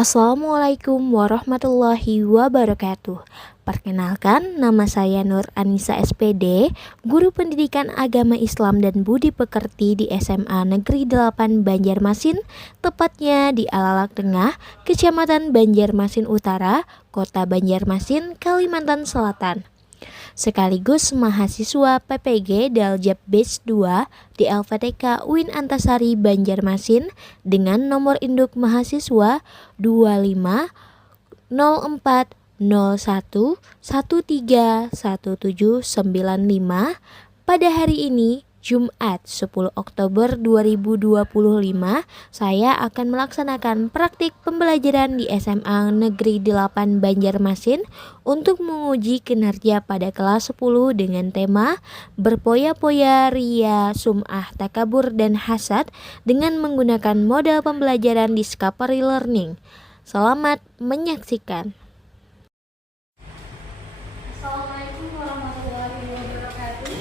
Assalamualaikum warahmatullahi wabarakatuh. Perkenalkan, nama saya Nur Anissa SPD, Guru Pendidikan Agama Islam dan Budi Pekerti di SMA Negeri 8 Banjarmasin, tepatnya di Alalak Tengah, Kecamatan Banjarmasin Utara, Kota Banjarmasin, Kalimantan Selatan. Sekaligus mahasiswa PPG Daljab Batch 2 di LPTK UIN Antasari Banjarmasin dengan nomor induk mahasiswa 250101131795 pada hari ini Jumat 10 Oktober 2025, saya akan melaksanakan praktik pembelajaran di SMA Negeri 8 Banjarmasin untuk menguji kinerja pada kelas 10 dengan tema berpoya-poya, ria, sum'ah, takabur, dan hasad dengan menggunakan model pembelajaran Discovery Learning. Selamat menyaksikan. Assalamualaikum warahmatullahi wabarakatuh.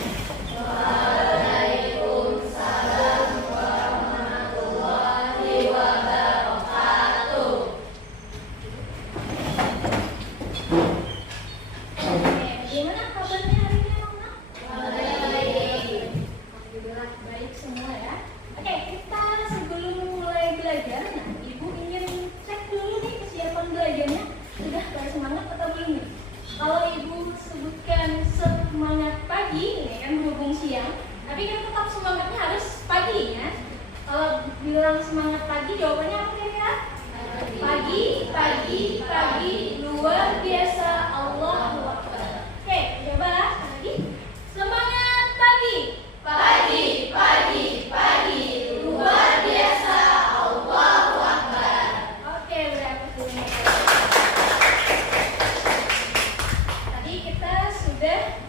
Gimana kabarnya hari ini, Mama? Baik. Alhamdulillah baik semua ya. Oke, kita sebelum mulai belajar, Ibu ingin cek dulu nih kesiapan belajarnya. Sudah pada semangat atau belum nih? Kalau Ibu sebutkan semangat pagi, ini kan berhubung siang, tapi kan tetap semangatnya harus pagi ya. Kalau bilang semangat pagi, jawabannya apa kira-kira? Pagi, pagi, pagi, luar biasa, Allahu Akbar. Oke, coba lagi. Semangat pagi. Pagi, pagi, pagi, luar biasa, Allahu Akbar. Oke, berarti tadi kita sudah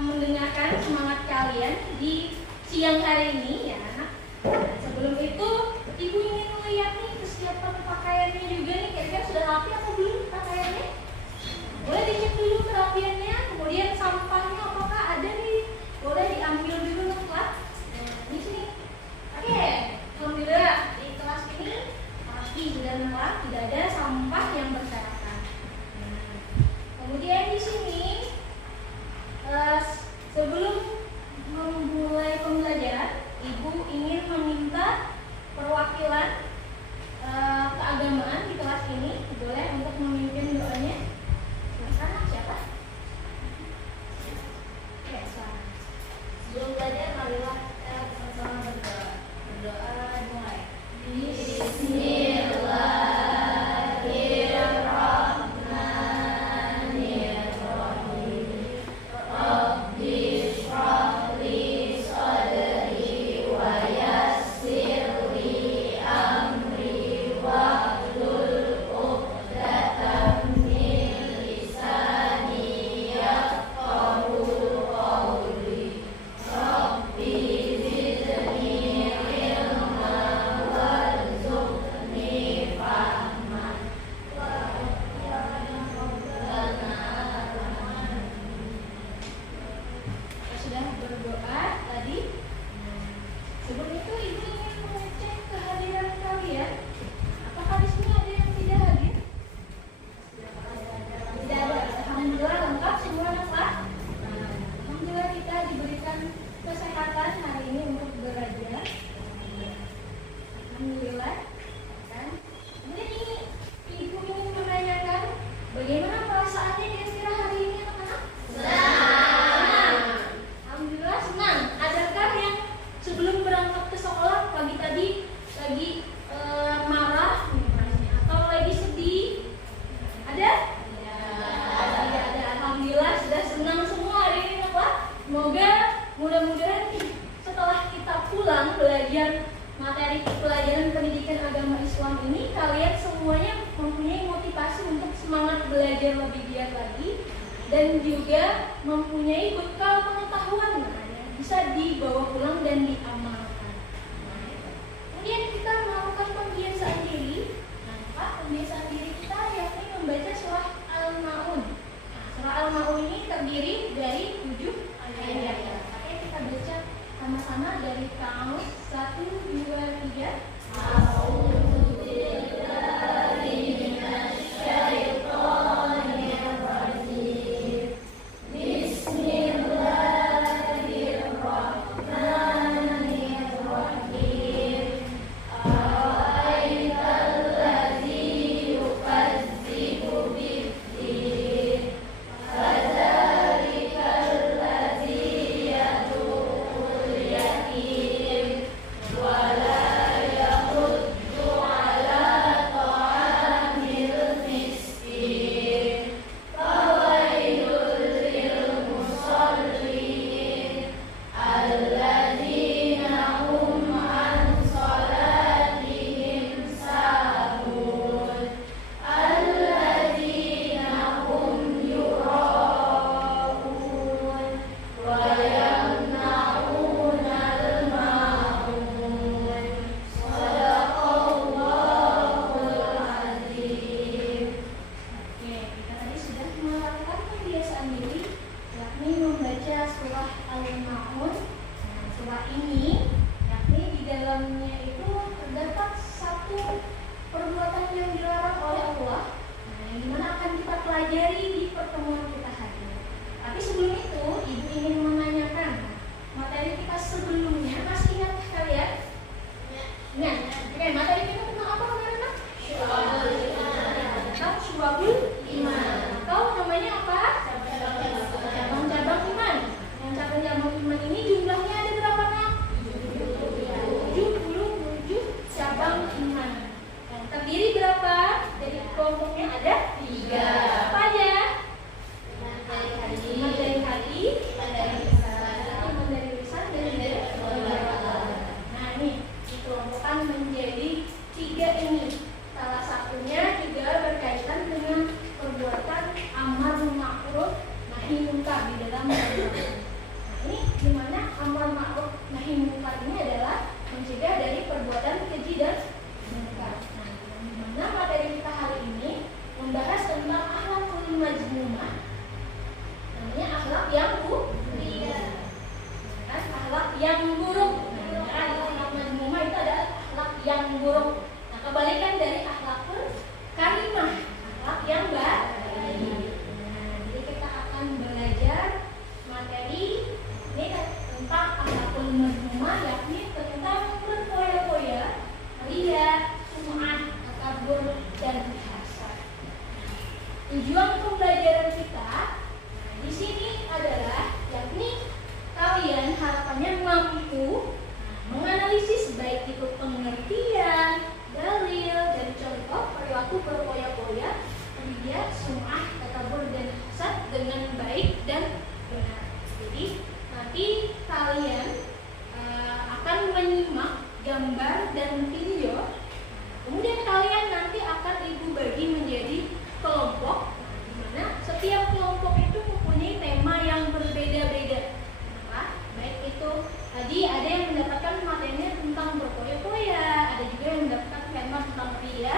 mendengarkan semangat kalian di siang hari ini ya. Sebelum itu, Ibu ingin melihat nih kesiapan pakaiannya juga nih. Kira-kira sudah rapi atau belum pakaiannya? Boleh dicek dulu kerapiannya. Kemudian sampahnya apakah ada nih? Boleh diambil dulu Pak. Di sini. Oke, alhamdulillah di kelas ini rapi dan lengkap, tidak ada sampah yang berserakan. Kemudian di sini sebelum memulai pembelajaran, Ibu ingin meminta perwakilan keagamaan di kelas ini boleh untuk memimpin doanya. Silakan, siapa? Oke, silakan. Sebelum belajar, marilah kita bersama-sama berdoa. Berdoa dimulai. Sudah berdoa tadi. Sebelum itu Ibu ingin mengecek kehadiran kalian. Apakah di sini ada yang tidak hadir? Tidak ada. Alhamdulillah lengkap semua Pak. Alhamdulillah kita diberikan kesehatan hari ini untuk belajar. Alhamdulillah. Dan kemudian ini Ibu ingin menanyakan bagaimana perasaannya kira-kira hari ini anak-anak? Alhamdulillah senang. Adakah yang sebelum berangkat ke sekolah pagi tadi lagi marah atau lagi sedih? Ada? Tidak ada. Alhamdulillah sudah senang semua hari ini Pak. Semoga mudah-mudahan setelah kita pulang belajar materi pelajaran pendidikan agama Islam ini, kalian semuanya mempunyai motivasi untuk semangat belajar lebih giat lagi dan juga mempunyai bekal pengetahuan yang bisa dibawa pulang dan diamalkan. Kemudian kita melakukan pembiasaan diri. Pak, pembiasaan diri kita yakni membaca surah Al-Ma'un. Surah Al-Ma'un ini terdiri dari 7 ayat. Oke, kita baca sama-sama dari Kamus 1, 2, 3. kebalikan dari akhlakul karimah, akhlak yang baik. Nah, jadi kita akan belajar materi ini tentang akhlakul madhumah, yakni tentang berfoya-foya, ria, sum'ah, takabur, dan hasad. Tujuan pembelajaran kita di sini adalah yakni kalian harapannya mampu menganalisis baik itu pengertian, dalil, dan contoh perilaku berfoya-foya, ria, sum'ah, takabur, dan hasad dengan baik dan benar. Jadi nanti kalian akan menyimak gambar dan video. Kemudian kalian nanti akan ibu bagi menjadi kelompok, di mana setiap kelompok itu mempunyai tema yang berbeda-beda. Kenapa? Baik itu tadi ada yang mendapatkan materinya tentang berfoya-foya, ada juga yang mendapatkan tema tentang ria,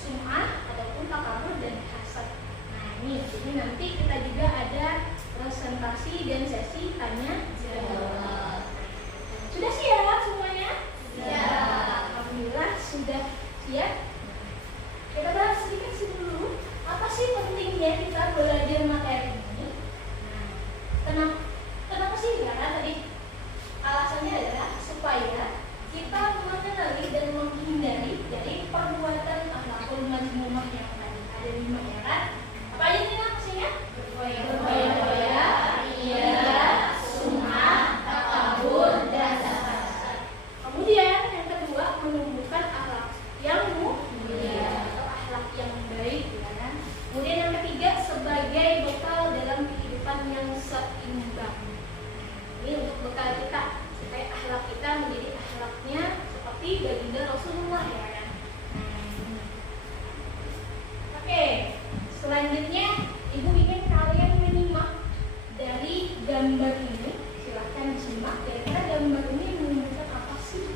sum'ah, ataupun takabur dan hasad. Nah ini, jadi nanti kita juga ada presentasi dan sesi tanya jawab. Sudah siap semuanya? Siap. Alhamdulillah sudah siap. Kita bahas sedikit dulu. Apa sih pentingnya kita belajar materi ini? Nah, kenapa sih? Karena tadi alasannya adalah supaya kita mengenali dan menghindari dari perbuatan akhlakul madhumah yang tadi ada 5 ya kan? Apa aja nih maksudnya? Berfoya-foya, ria, sum'ah, takabur, dan hasad. Kemudian yang kedua menumbuhkan akhlak yang mulia atau akhlak yang baik, ya kan? Kemudian yang ketiga sebagai bekal dalam kehidupan yang seimbang. Ini untuk bekal kita supaya akhlak kita menjadi akhlaknya seperti baginda Rasulullah, ya kan? Oke, selanjutnya ibu ingin kalian menyimak dari gambar ini. Silahkan disimak. Kira-kira gambar ini menunjukkan apa sih?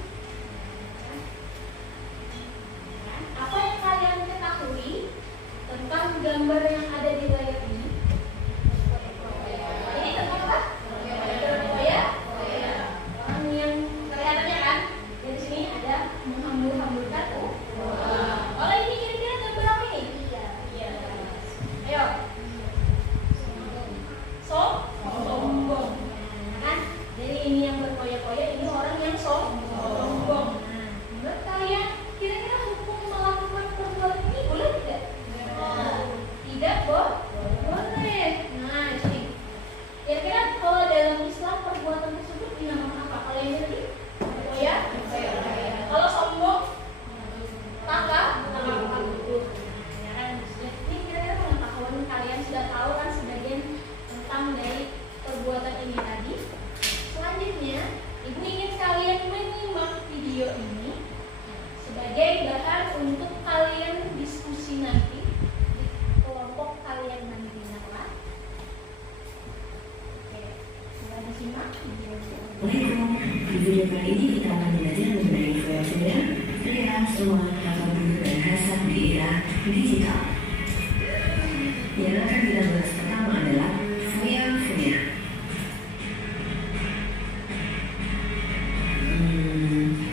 Apa yang kalian ketahui tentang gambar yang ada di layar ini? Ini tentang apa? Berfoya. Orang yang kelihatannya kan dari sini ada menghambur-hamburkan. Kalau ini kira-kira gambar apa ini? Iya. Ayo. Sombong. Kan? Jadi ini yang berfoya-foya, ini orang yang sombong. Menurut kalian kira-kira hukum melakukan perbuatan ini boleh tidak? Tidak, boleh. Nah, jadi kira-kira kalau dalam Islam perbuatan tersebut dinamakan apa? Kalau yang tadi berfoya. Kalau sombong, takabur. Ya kan? Ini kira-kira pengetahuan kalian sudah tahu kan sebagian tentang dari perbuatan ini tadi. Selanjutnya, ibu ingin kalian menyimak video ini sebagai bahan untuk kalian diskusi nanti di kelompok kalian nanti. Oke, mulai disimak video ini. Assalamualaikum. Di video kali ini kita akan belajar mengenai foya-foya, ria, sum'ah, takabur, dan hasad di era digital. Yang akan kita bahas pertama adalah foya-foya.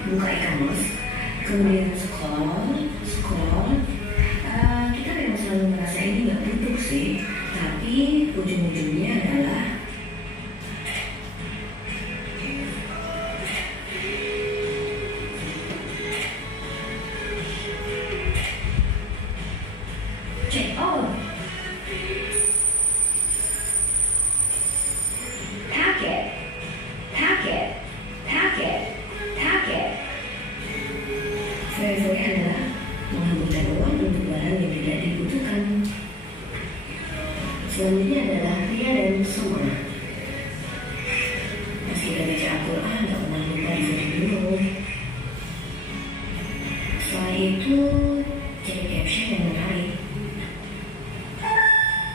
Buka e-commerce, kemudian scroll. Kita memang selalu merasa ini nggak butuh sih, tapi ujung-ujungnya adalah check out, target. Foya-foya adalah menghabiskan uang untuk barang yang tidak dibutuhkan. Selanjutnya adalah ria dan sum'ah. Meski kita baca Al-Quran, tak pernah lupa di dulu. Setelah itu cari caption yang menarik.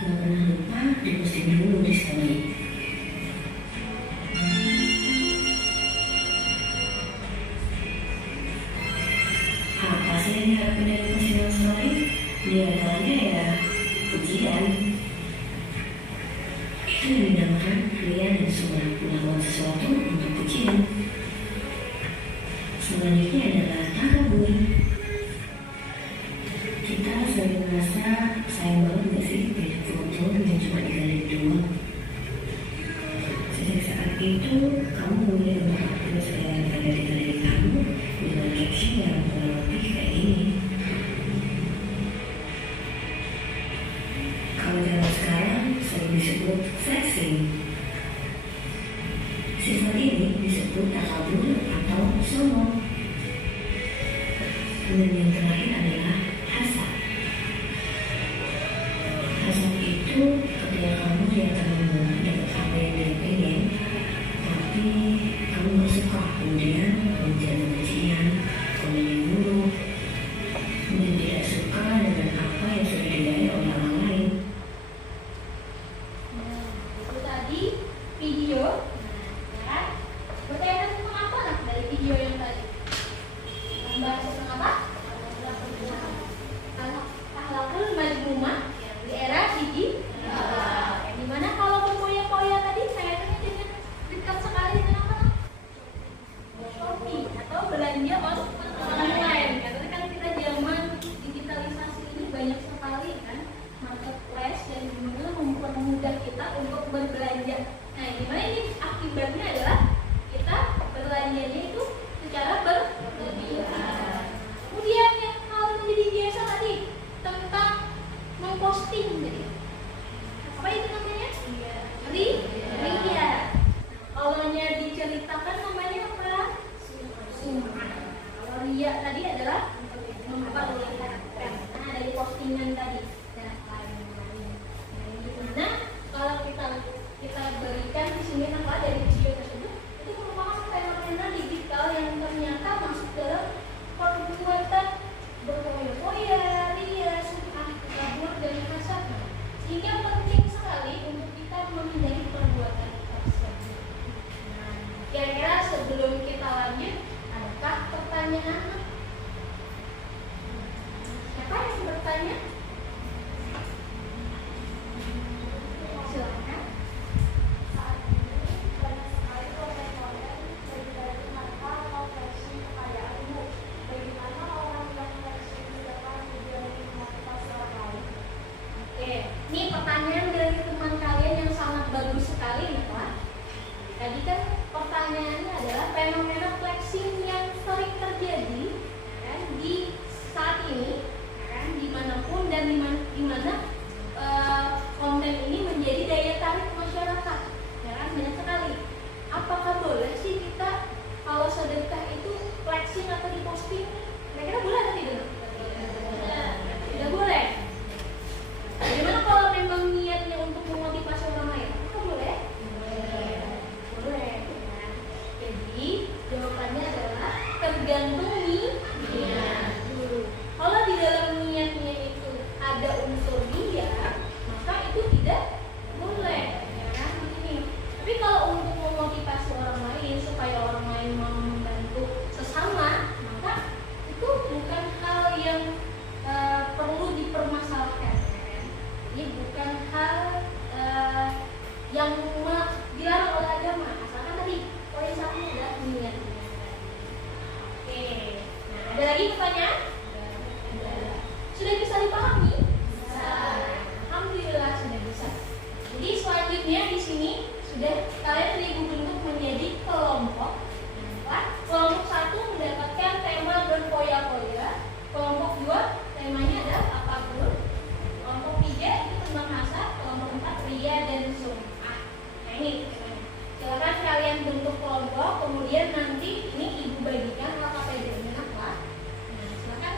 Nggak pernah lupa diposting dulu di story. Apa sih yang diharapkan dari postingan story? Di antaranya ya pujian. Itu yang dinamakan ria dan sum'ah, melakukan sesuatu untuk pujian. Selanjutnya adalah takabur. itu, kamu boleh menghapus tanda-tanda kamu dengan caption yang kurang lebih kayak gini. Kalau zaman sekarang sering disebut flexing. Sifat ini disebut takabur atau sombong. Dan yang terakhir adalah hasad. Hasad itu ketika kamu lihat temanmu dapat apa yang dia pengen, tapi kamu gak suka, kemudian kemudian kebencian, kemudian buruk, dan tidak suka dengan apa yang sudah diraih oleh orang lain. Nah, itu tadi video. Nah, ya kan? Berkaitan tentang apa nah dari video yang tadi? Membahas tentang apa? Akhlakul majmumah di era digital. Di mana kalau berfoya-foya tadi saya tanya dengan dekat sekali dengan apa? Shopee atau belanja online. Karena kan kita zaman digitalisasi ini banyak sekali kan marketplace yang dimana mempermudah kita untuk berbelanja. Nah, gimana ini akibatnya adalah kita berbelanjanya itu secara berlebihan. Kemudian yang hal menjadi biasa tadi tentang memposting jadi apa itu namanya? Ria. Kalau diceritakan namanya apa? Sum'ah. Kalau ria tadi adalah memperlihatkan. Nah, dari postingan tadi dan lain-lain. Nah, di mana kalau kita berikan di sini apa dari video tersebut itu merupakan fenomena digital yang ternyata masuk dalam perbuatan berfoya-foya, ria, sum'ah, takabur dan hasad. Sehingga penting sekali untuk kita menghindari perbuatan tersebut. Nah, kira-kira sebelum kita lanjut, adakah pertanyaan? Siapa yang bertanya? Silakan. Saat ini banyak sekali konten-konten dari harta atau flexing kekayaan ibu. Bagaimana orang yang flexing sedangkan kemudian memotivasi orang lain? Oke, ini pertanyaan dari teman kalian yang sangat bagus sekali nih Pak. Tadi kan pertanyaannya adalah fenomena flexing yang sering terjadi kan, di saat ini kan, dimanapun dan di mana konten ini menjadi daya tarik masyarakat ya kan, banyak sekali. Apakah boleh sih kita kalau sedekah itu flexing atau diposting? Kira-kira boleh atau tidak? Tidak boleh. Bagaimana kalau memang niatnya untuk memotivasi orang lain? Apakah boleh? Boleh. Ya. Jadi jawabannya adalah tergantung niat. Kalau di dalam niatnya itu ada unsur niat, maka itu tidak boleh. Ya kan? Begini. Tapi kalau untuk memotivasi orang lain supaya orang lain mau membantu sesama, maka itu bukan hal yang perlu dipermasalahkan. Ini bukan hal yang dilarang oleh agama, asalkan tadi poin satunya adalah niatnya. Oke, nah ada lagi pertanyaan? Sudah bisa dipahami? Bisa. Alhamdulillah sudah bisa. Jadi selanjutnya di sini sudah kalian dibentuk menjadi kelompok. Nah, kelompok 1 mendapatkan tema berfoya-foya, kelompok 2 temanya adalah takabur, kelompok 3 itu tentang hasad, kelompok 4 ria dan sum'ah. Nah ini temanya. Silakan kalian bentuk kelompok, kemudian nanti ini ibu bagikan LKPD-nya apa? Nah silakan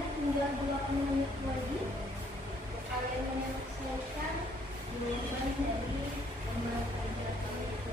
waktunya tinggal 8 menit lagi. Kalian menyelesaikan jawaban dari lembar pelajaran itu.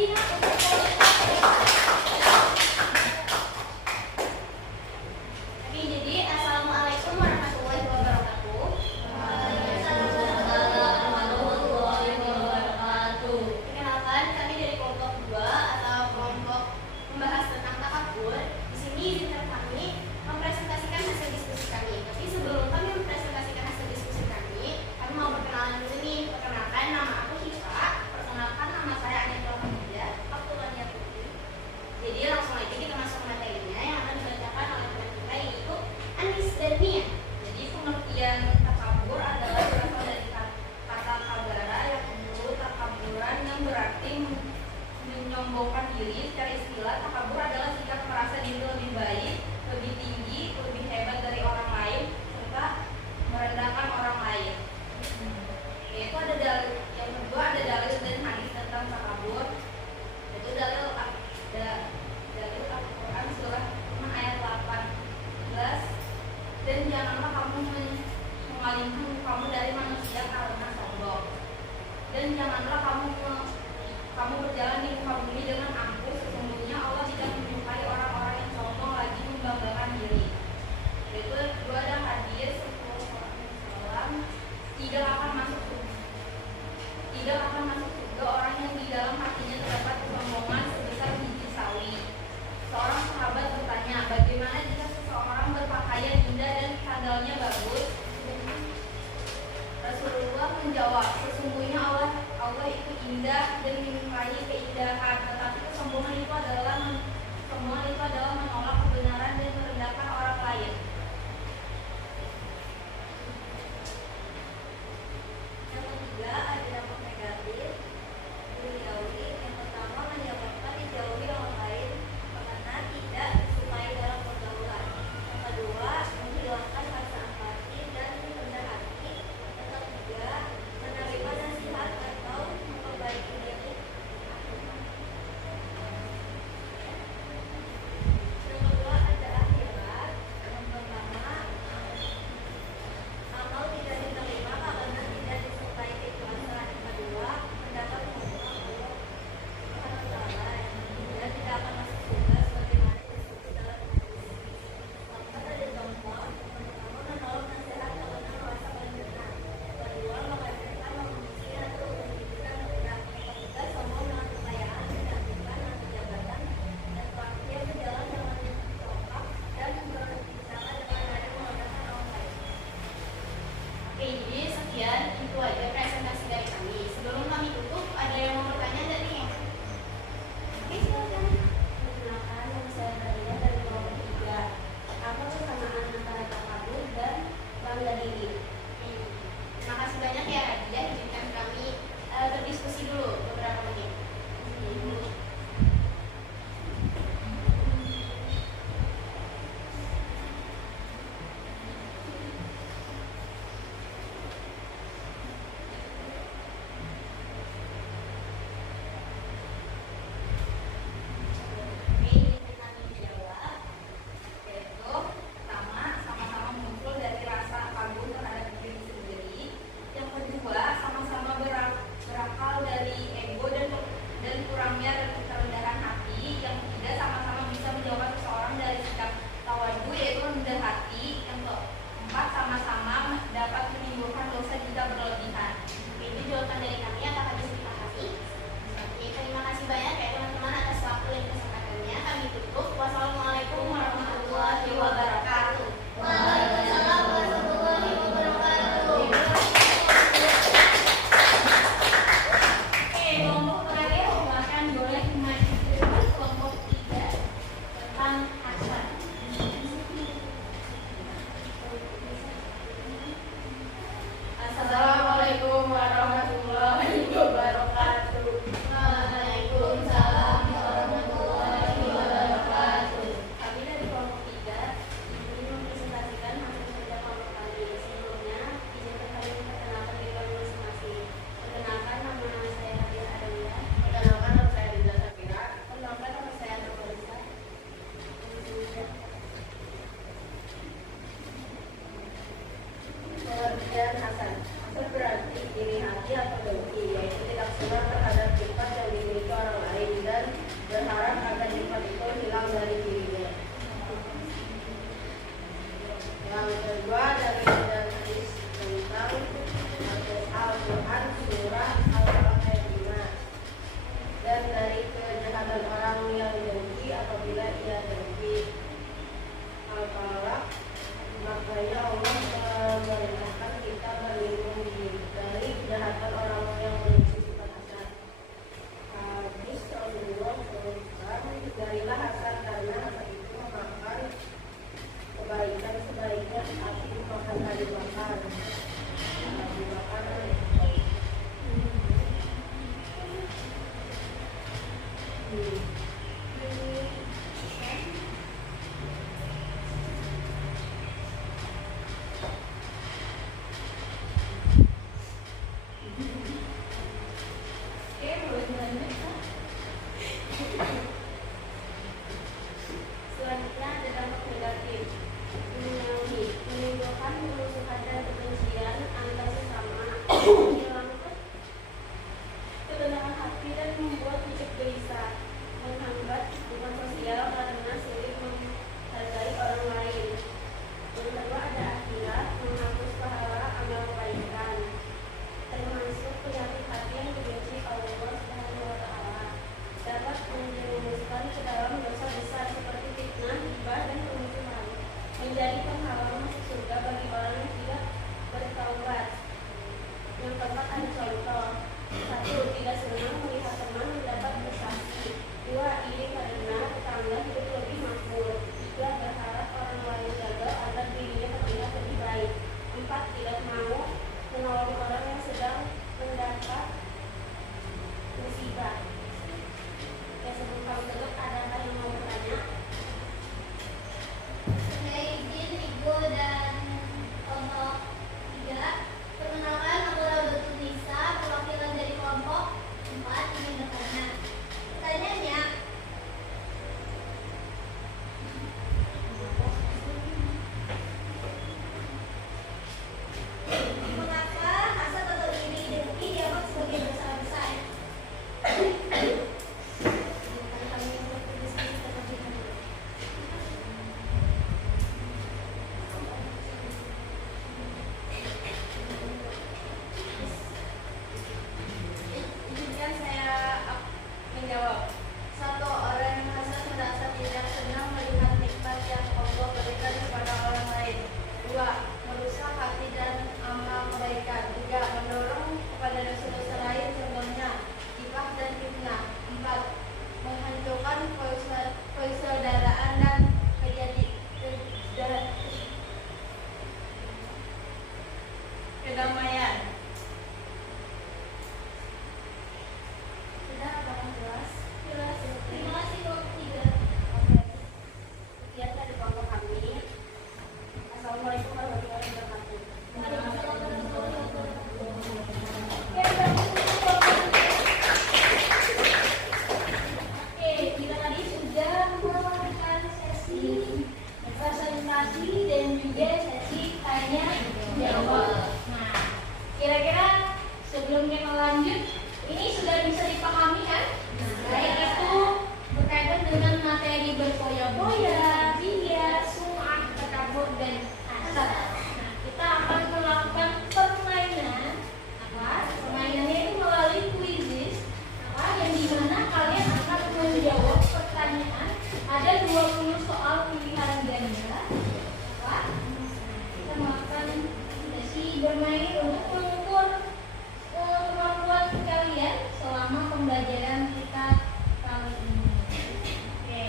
lagi untuk komunitas. Oke, jadi Assalamualaikum warahmatullahi wabarakatuh. Perkenalkan, kami dari kelompok 2 atau kelompok membahas tentang takabur. Di sini izinkan kami mempresentasikan hasil diskusi kami. Tapi sebelum kami mempresentasikan hasil diskusi kami mau perkenalan dulu nih. Perkenalkan, nama aku Hifa. Perkenalkan, nama saya Anita Hamida. Waktu Wania Putri. Jadi langsung aja kita masuk materinya yang akan dibacakan oleh teman kita, yaitu Anis dan Mia. Jadi pengertian takabur adalah berasal dari kata kabara yang menyebut takaburan yang berarti menyombongkan diri. Secara istilah, takabur adalah sikap merasa diri lebih baik, lebih tinggi, lebih hebat dari orang lain, serta merendahkan orang lain. Yaitu ada dalil yang kedua, ada dalil dan hadis tentang takabur. Itu dalil Al-Quran surah 6 ayat 18. Dan janganlah kamu memalingkan kamu dari manusia karena sombong. Dan janganlah kamu berjalan di muka bumi dengan angkuh. Sesungguhnya Allah tidak menyukai orang-orang yang sombong lagi membanggakan diri. Itu dua ada hadis tidak akan masuk surga orang yang di dalam hatinya terdapat kesombongan sebesar biji sawi. Seorang sahabat bertanya, bagaimana jika seseorang berpakaian indah dan sandalnya bagus? Rasulullah menjawab, sesungguhnya Allah itu indah dan menyukai keindahan, tetapi kesombongan itu adalah menolak kebenaran dan merendahkan orang lain. Yang ketiga ada dampak negatif duniawi. Yang pertama menyebabkan dijauhi orang lain karena tidak disukai dalam pergaulan. Yang kedua menghilangkan rasa empati dan rendah hati. Yang ketiga menerima nasihat atau memperbaiki diri. Yang kedua ada akhirat. Yang pertama amal tidak diterima karena tidak disukai keikhlasan. Yang kedua mendapat hukuman Allah Subhanahu wa Ta'ala. Yang ketiga tidak akan masuk surga sebagaimana disebut dalam hadis. Keempat ada contoh. Yang pertama menolak nasihat karena merasa paling benar. Yang kedua mengajarkan memuji atau menunjukkan rendah. Yang ketiga sombong dengan kekayaan, kecantikan, atau jabatan. Dan terakhir berjalan dengan congkak dan berbicara dengan nada menggunakan orang lain. Oke, jadi sekian itu aja presentasi dari kami. Sebelum kami tutup, ada yang mau bertanya nggak nih? Oke, silakan. Perkenalkan, nama saya Nadia dari kelompok 3. Apa kesamaan antara takabur dan bangga diri? Terima kasih banyak ya Nadia. Izinkan kami berdiskusi dulu beberapa menit. Sama-sama muncul dari rasa kagum terhadap diri sendiri. Yang kedua, sama-sama berakal dari menggerakkan hati dan membuat hidup gelisah, menghambat hubungan sosial karena sulit menghargai orang lain. Yang kedua ada akhirat, menghapus pahala amal kebaikan, termasuk penyakit hati yang dibenci Allah Subhanahu wa Ta'ala, dapat menjerumuskan ke dalam dosa besar seperti fitnah, ghibah, dan permusuhan, menjadi penghalang masuk surga bagi orang yang tidak bertaubat. Yang keempat ada contoh. 1. Tidak senang melihat teman mendapat prestasi. 2. Iri karena tetangga hidup lebih makmur. 3. Berharap orang lain gagal agar dirinya terlihat lebih baik. 4. Tidak mau menolong orang yang sedang mendapat musibah. Ya, sebelum kamu tutup, adakah yang mau bertanya? Saya izin Ibu dan kelompok 3. Perkenalkan, aku Raudatul Nisa, perwakilan dari kelompok 4 ingin bertanya. Pertanyaannya, mengapa hasad atau iri identik dianggap sebagai dosa besar? Kami yang berdiskusi terlebih dahulu. Izinkan saya menjawab. 1. Orang yang hasad merasa tidak senang melihat nikmat yang Allah berikan kepada orang lain. 2. Merusak hati dan amal kebaikan. 3. Mendorong kepada dosa-dosa lain, contohnya ghibah dan fitnah. 4. Menghancurkan persaudaraan dan kedamaian. Sudah, apakah jelas? Jelas. Terima kasih kelompok 3. Oke. Sekian dari kelompok kami. Assalamualaikum warahmatullahi wabarakatuh. Oke, kita tadi sudah melakukan sesi presentasi dan juga sesi tanya jawab. Nah, kira-kira sebelum kita lanjut, ini sudah bisa dipahami kan? Baik itu berkaitan dengan materi berfoya-foya, ria, sum'ah, takabur, dan hasad. Nah, kita akan melakukan permainan. Permainannya itu melalui quizzes, yang dimana kalian akan menjawab pertanyaan. Ada 20 soal pilihan ganda. Kita melakukan sesi bermain untuk mengukur kemampuan kalian selama pembelajaran kita kali ini. Oke,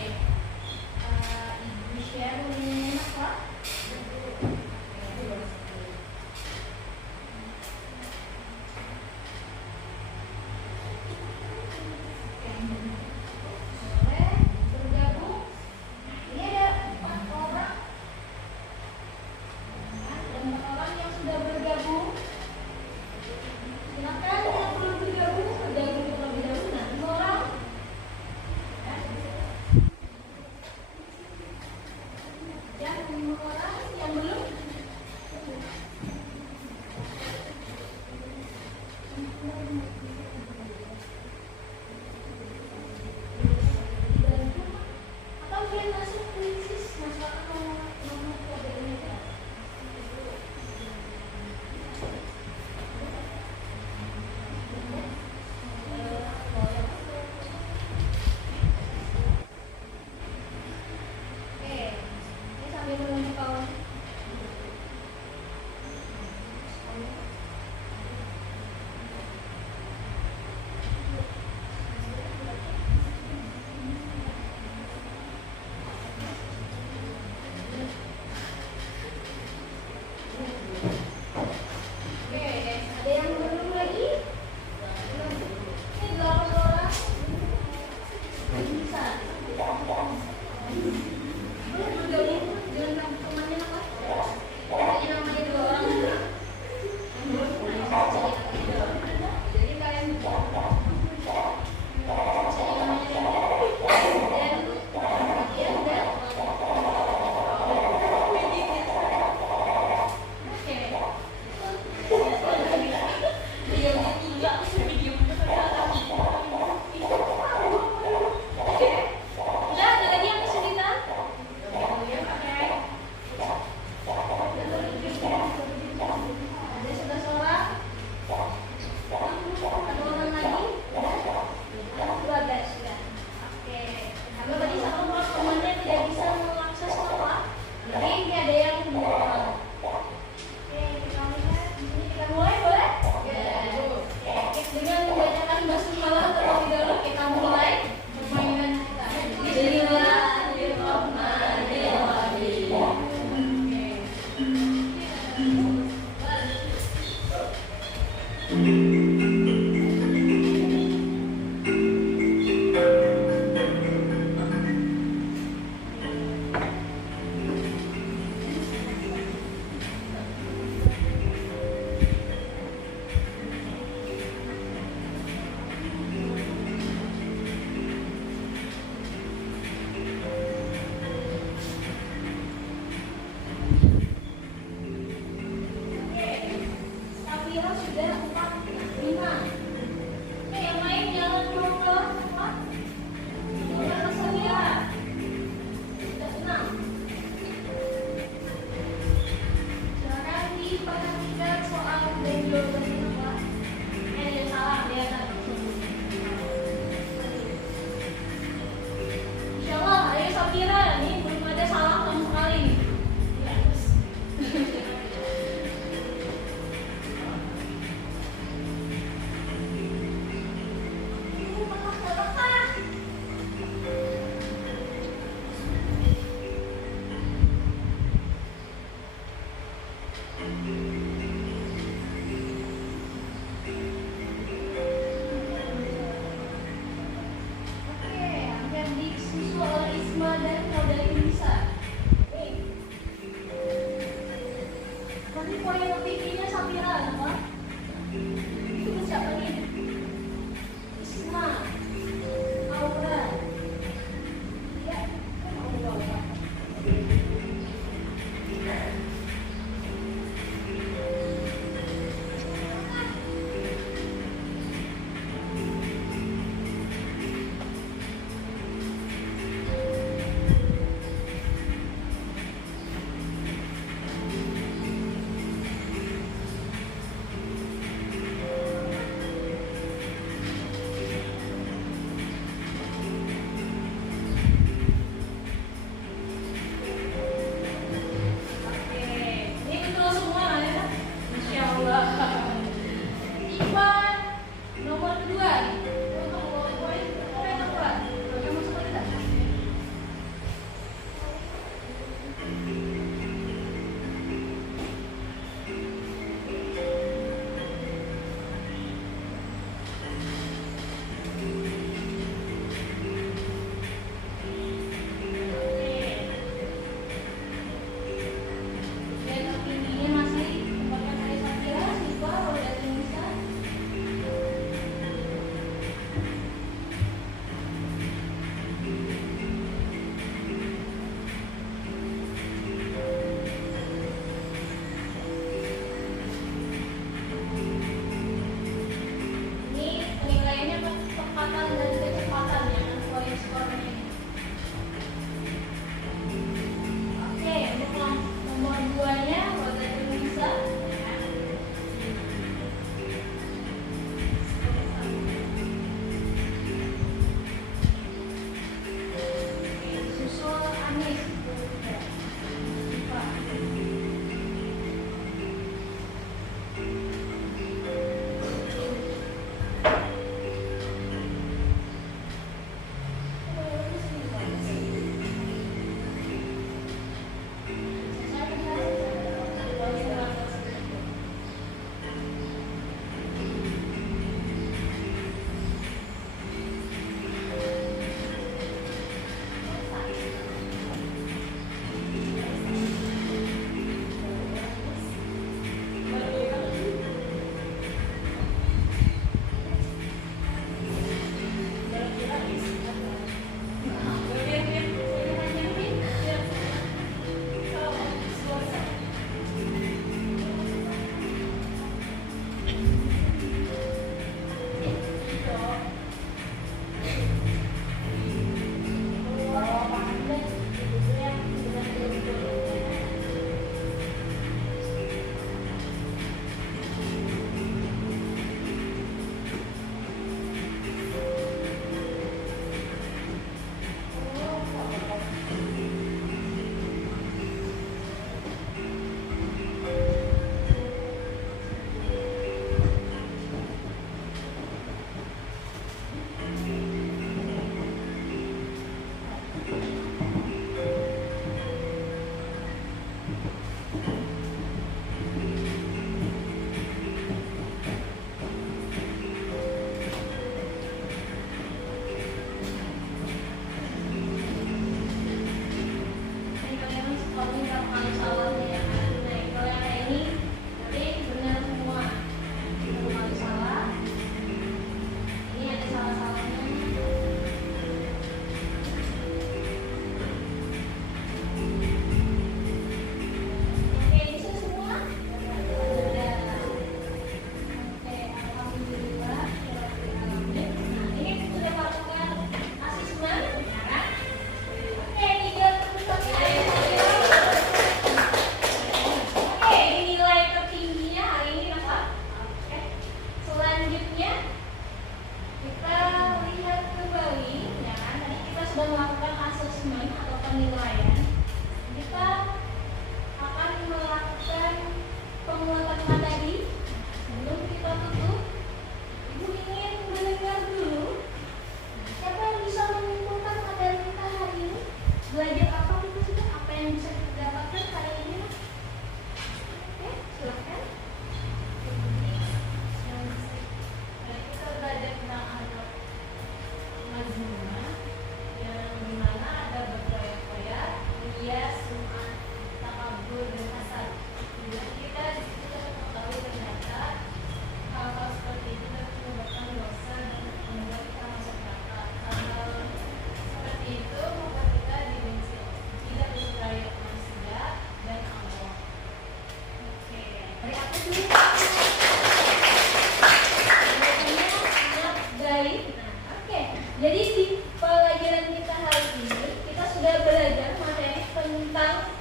Jadi di pelajaran kita hari ini kita sudah belajar materi tentang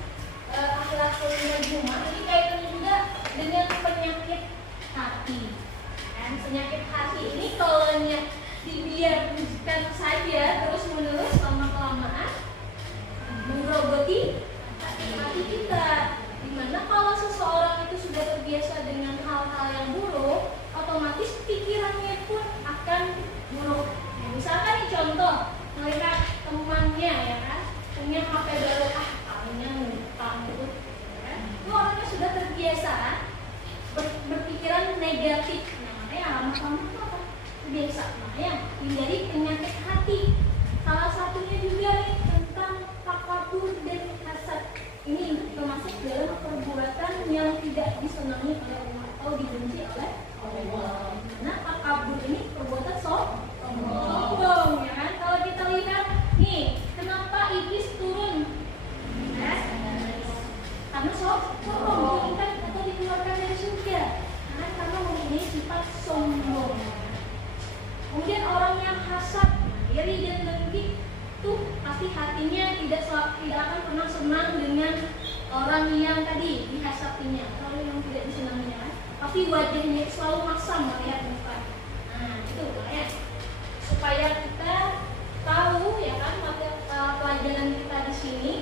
akhlakul najumah. Ini kaitannya juga dengan penyakit hati. Kan penyakit hati ini kalau dibiarkan saja terus menerus lama-kelamaan menggerogoti hati kita. Dimana kalau seseorang itu sudah terbiasa dengan hal-hal yang buruk, otomatis pikirannya pun akan buruk. Nah, misalkan nih contoh, melihat temannya ya kan, punya HP baru, palingnya ngutang gitu, ya kan? Itu orangnya sudah terbiasa kan, berpikiran negatif. Nah, makanya lama-lama itu apa? Terbiasa. Makanya hindari penyakit hati. Salah satunya juga nih tentang takabur dan hasad. Ini termasuk dalam perbuatan yang tidak disenangi oleh Allah atau dibenci oleh Allah. Nah, takabur ini perbuatan sombong, ya kan? Kalau kita lihat nih, kenapa iblis turun? Karena sombong kan atau dikeluarkan dari surga. Karena mempunyai sifat sombong. Kemudian orang yang hasad, iri dan dengki itu pasti hatinya tidak akan pernah senang dengan orang yang tadi dihasatinya, orang yang tidak disenanginya kan. Pasti wajahnya selalu masam melihat muka. Nah, itu makanya supaya kita tahu ya kan pelajaran kita di sini.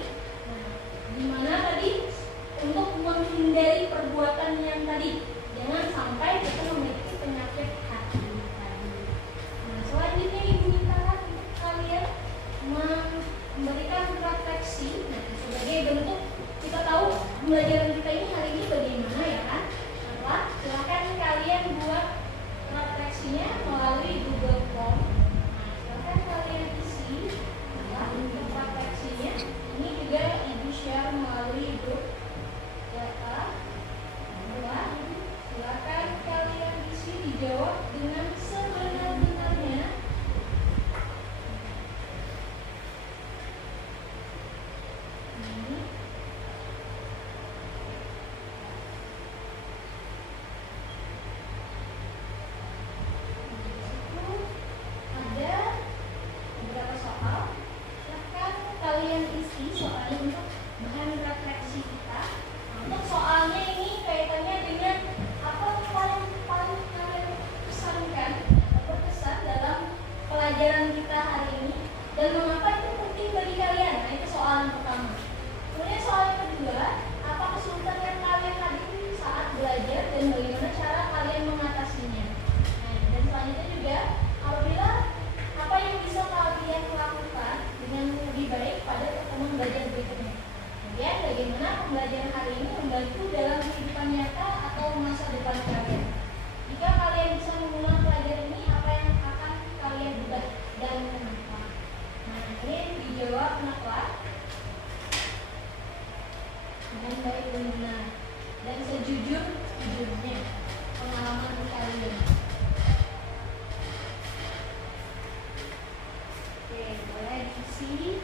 Nah, gimana tadi untuk menghindari perbuatan yang tadi, jangan sampai kita memiliki penyakit hati tadi. Nah, selanjutnya Ibu mintakan untuk kalian memberikan refleksi. Nah, sebagai bentuk kita tahu pembelajaran kita ini hari ini bagaimana ya kan? Nah, silakan kalian buat refleksinya melalui Google Form. Nah, silakan kalian isi untuk refleksinya. Ini juga Ibu share melalui grup data. Silakan kalian isi, dijawab dengan sebenar-benarnya. Kalian isi soalnya untuk bahan refleksi kita. Untuk soalnya ini kaitannya dengan apa paling kalian pesankan atau berkesan dalam pelajaran kita hari ini dan mengapa itu penting bagi kalian. Nah, itu soal yang pertama. Kemudian soal yang kedua, apa kesulitan yang kalian hadapi saat belajar dan bagaimana cara kalian mengatasinya. Nah, dan selanjutnya juga apabila apa yang bisa kalian lakukan dengan lebih baik pada pertemuan belajar berikutnya. Kemudian bagaimana pembelajaran hari ini membantu dalam kehidupan nyata atau masa depan kalian. Jika kalian bisa mengulang pelajaran ini, apa yang akan kalian ubah dan kenapa? Nah, ini dijawab kenapa dengan baik dan benar dan sejujur-jujurnya pengalaman kalian. Oke, boleh diisi.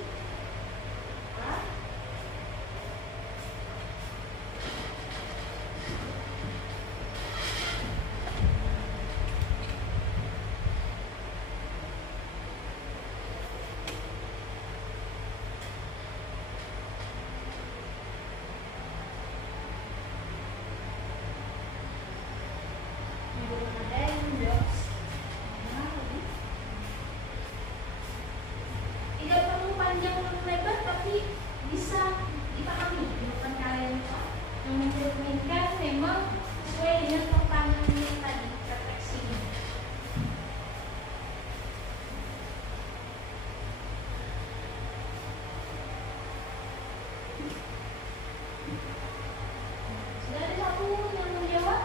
Belum ada yang jawab. Tidak perlu panjang dan lebar, tapi bisa dipahami jawaban kalian yang mencerminkan memang sesuai dengan pertanyaan yang tadi refleksinya. Sudah ada satu yang menjawab?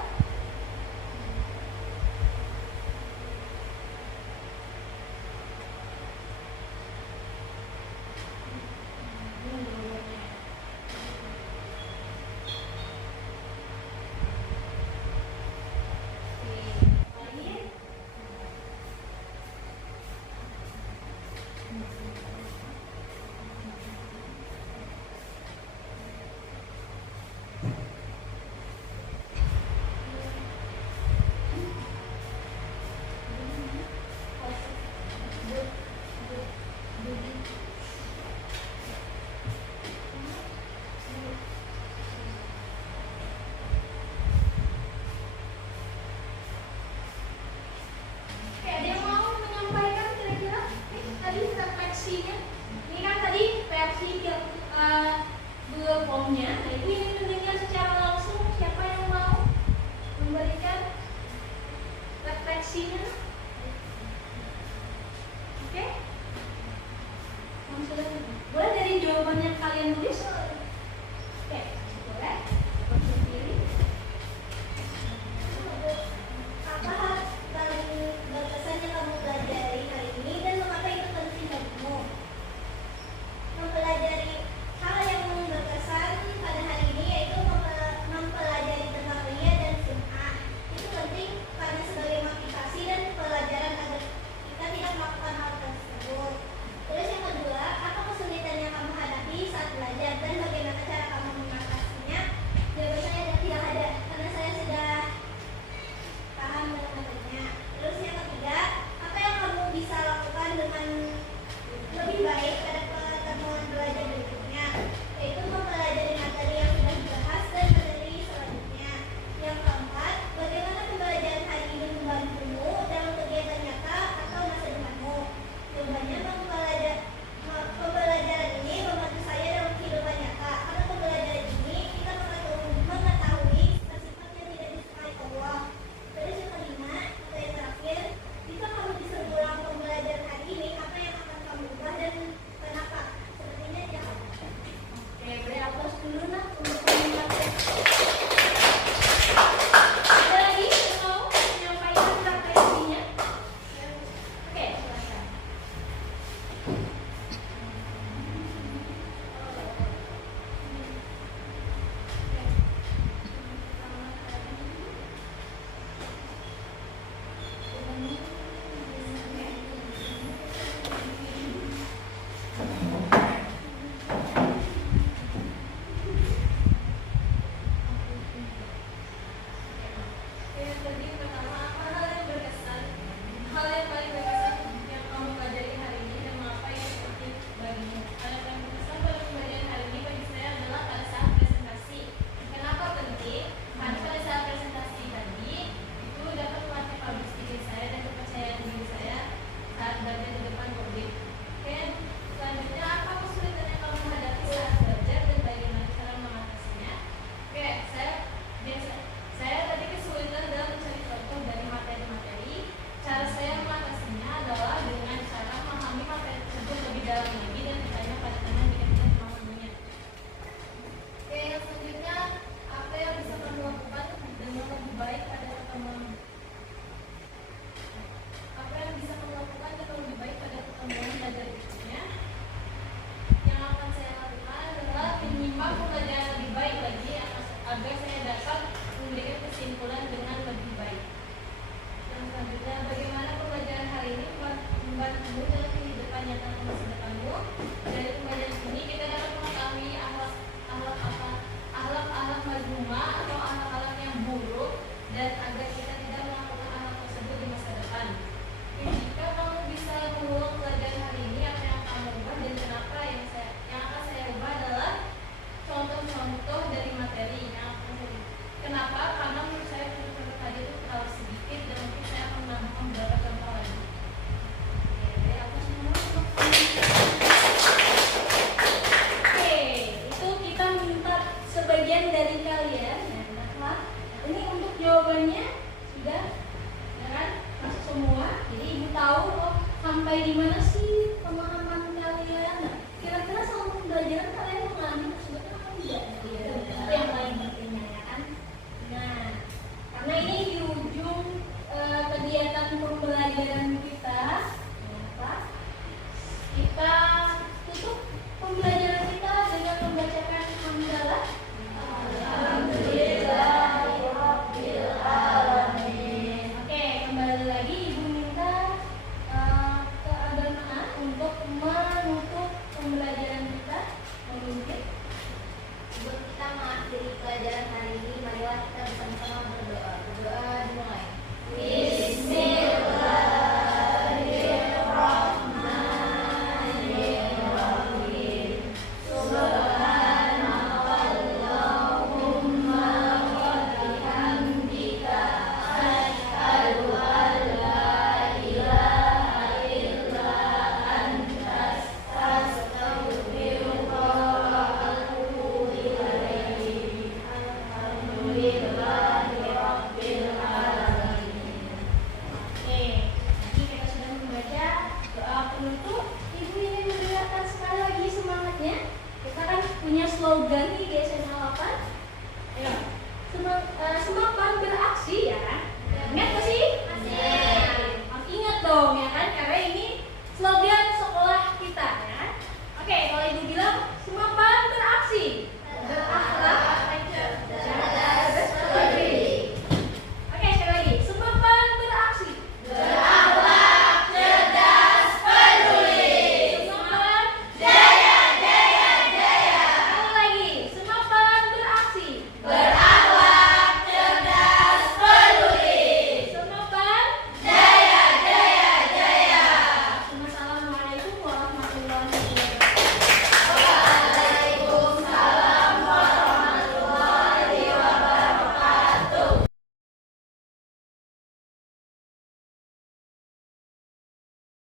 jawaban yang kalian tulis? Oke, boleh. Langsung pilih. Apa paling berkesan yang kamu pelajari hari ini dan mengapa itu penting bagimu? Mempelajari hal yang berkesan pada hari ini yaitu mempelajari tentang Riyad dan Sunnah. Itu penting karena sebagai motivasi dan pelajaran agar kita tidak melakukan hal tersebut. Terus yang kedua, apa kesulitan yang kamu hadapi saat belajar dan bagaimana cara kamu mengatasinya? Jawaban saya tidak ada karena saya sudah paham dengan materinya. Terus yang ketiga, apa yang kamu bisa lakukan dengan lebih baik pada pertemuan belajar berikutnya, yaitu mempelajari materi yang sudah dibahas dan materi selanjutnya. Yang keempat, bagaimana pembelajaran hari ini membantumu dalam kegiatan nyata atau masa depanmu? Jawabannya, pembelajaran ini membantu saya dalam kehidupan nyata karena pembelajaran ini kita mengetahui sifat-sifat yang tidak disukai Allah. Terus yang kelima atau yang terakhir, jika kamu disuruh ulang pembelajaran hari ini, apa yang akan kamu ubah dan kenapa? Sepertinya tidak ada. Oke, boleh aplaus dulu nak untuk komunikasi. Ada lagi yang mau menyampaikan referensinya? Oke, silakan. Yang tadi pertama, apa hal yang berkesan? Hal yang paling berkesan yang kamu pelajari hari ini dan mengapa itu penting bagimu? Hal yang paling berkesan pada pembelajaran hari ini bagi saya adalah pada saat presentasi. Kenapa penting? Karena pada saat presentasi tadi itu dapat melatih public speaking saya dan kepercayaan diri saya saat belajar di depan publik. Oke, selanjutnya apa kesulitan yang kamu hadapi saat belajar dan bagaimana cara mengatasinya? Oke, saya tadi kesulitan dalam mencari contoh dari materi-materi. Cara saya mengatasinya adalah dengan cara memahami materi tersebut lebih dalam lagi dan bertanya pada teman jika tidak memahaminya. Oke, yang selanjutnya, apa yang bisa kamu lakukan dengan lebih baik pada pertemuan? Apa yang bisa kamu lakukan dengan lebih baik pada pertemuan belajar berikutnya? Yang akan saya lakukan adalah menyimak pembelajaran lebih baik lagi agar saya dapat memberikan kesimpulan dengan lebih baik. Yang selanjutnya, bagaimana pembelajaran hari ini membantumu dalam kehidupan nyata masa depanmu? Dari pembelajaran ini kita dapat mengetahui akhlak mazmumah atau akhlak yang buruk dan agar kita tidak melakukan akhlak tersebut di masa depan. Jika kamu bisa mengulang pelajaran hari ini, apa yang kamu ubah dan kenapa? Yang akan saya ubah adalah contoh-contoh dari materi yang akan saya. Kenapa? Karena menurut saya contoh-contoh tadi itu terlalu sedikit dan mungkin saya akan menambahkan beberapa contoh lagi. Oke, aku semua. Oke, itu kita minta sebagian dari kalian. Nah, ini untuk jawabannya sudah, ya kan? Masuk semua. Jadi ibu tahu sampai di mana sih pemahaman kalian. Nah, kira-kira selama pembelajaran kalian mengalami tersebut apa enggak? Itu yang paling pentingnya, ya kan? Nah, karena ini di ujung kegiatan pembelajaran kita, apa? Kita tutup pembelajaran kita dengan membacakan hamdalah. Alhamdulillahirabbil alamin. Oke, kembali lagi ibu minta keagamaan untuk menutup pembelajaran kita. Memimpin. Sebelum kita mengakhiri pelajaran hari ini, marilah kita bersama-sama berdoa. Berdoa dimulai. Bismillahirrahmanirrahim. Subhanakallahumma wa bihamdika asyhadu an la ilaha illa anta astaghfiruka wa atubu ilaik. Alhamdulillahirabbil alamin. Oke, tadi kita sudah membaca doa penutup. Ibu ingin mendengarkan sekali lagi semangatnya. slogan